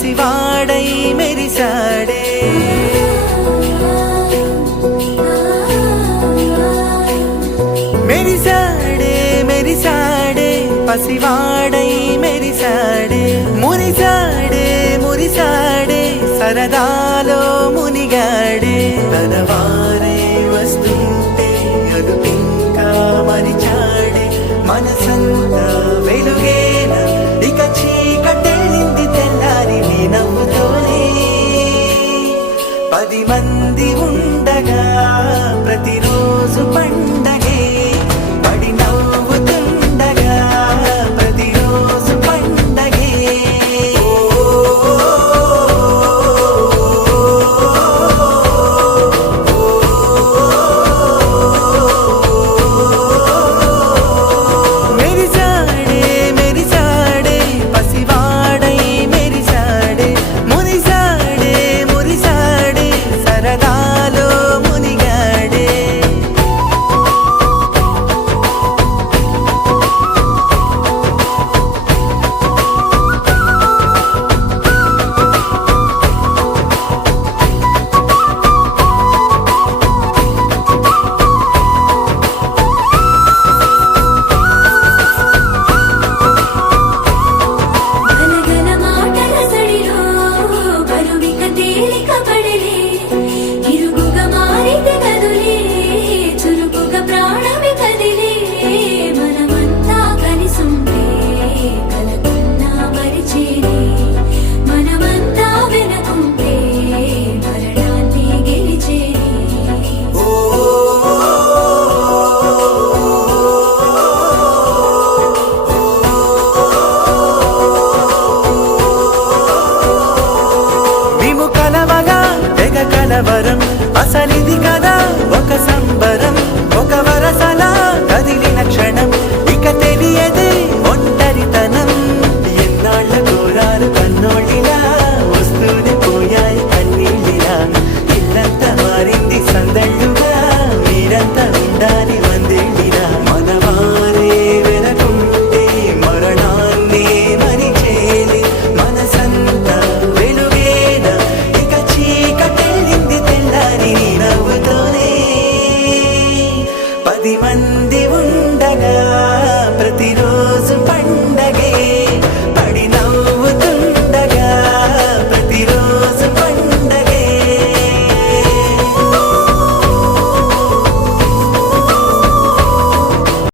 పసివాడై మెరిసాడే మెరిసాడే మెరిసాడే పసివాడై మెరిసాడే మురిసాడే మురిసాడే సరదాలో మునిగాడే తనవారే వస్తుంటే అదుపింకా మరిచాడే మనసంతా వెలుగేన ఇక చీకటెళ్ళింది తెల్లారి నీ నవ్వుతోనే 10 మంది ఉండగా ప్రతిరోజు పండగే పడి నవ్వుతుండగా ప్రతిరోజు పండగే మెరిసాడే మెరిసాడే పసివాడై మెరిసాడే మురిసాడే మురిసాడే సరదాలో మునిగాడే గలగల మాటల సడిలో బరువిక తేలిక పడలే ఇరుగుగా మారితే కదులే చురుకుగా ప్రాణమి కదిలే మనమంతా కలిసుంటే కలకున్నా మరిచేనే మనమంతా వెనకుంటే మరణాన్ని గెలిచేనే మేము కలవగా తెగ కలవరం అసలిది కదా ఒక సంబరం ఒక వరసలా కదిలిన క్షణం ఇక తెలియదే ఒంటరితనం ఎన్నాళ్ళ కోరాలు కన్నోళ్ళిలా వస్తూనే పోయాయి కన్నీళ్ళిలా ఇల్లంతా మారింది సందళ్ళుగా మీరంతా ఉండాలి వందేళ్ళిలా మనవారే వెనకుంటే మరణాన్ని మరిచేది మనసంతా వెలుగేన ఇక చీకటెళ్ళింది తెల్లారి నీ నవ్వుతోనే 10 మంది ఉండగా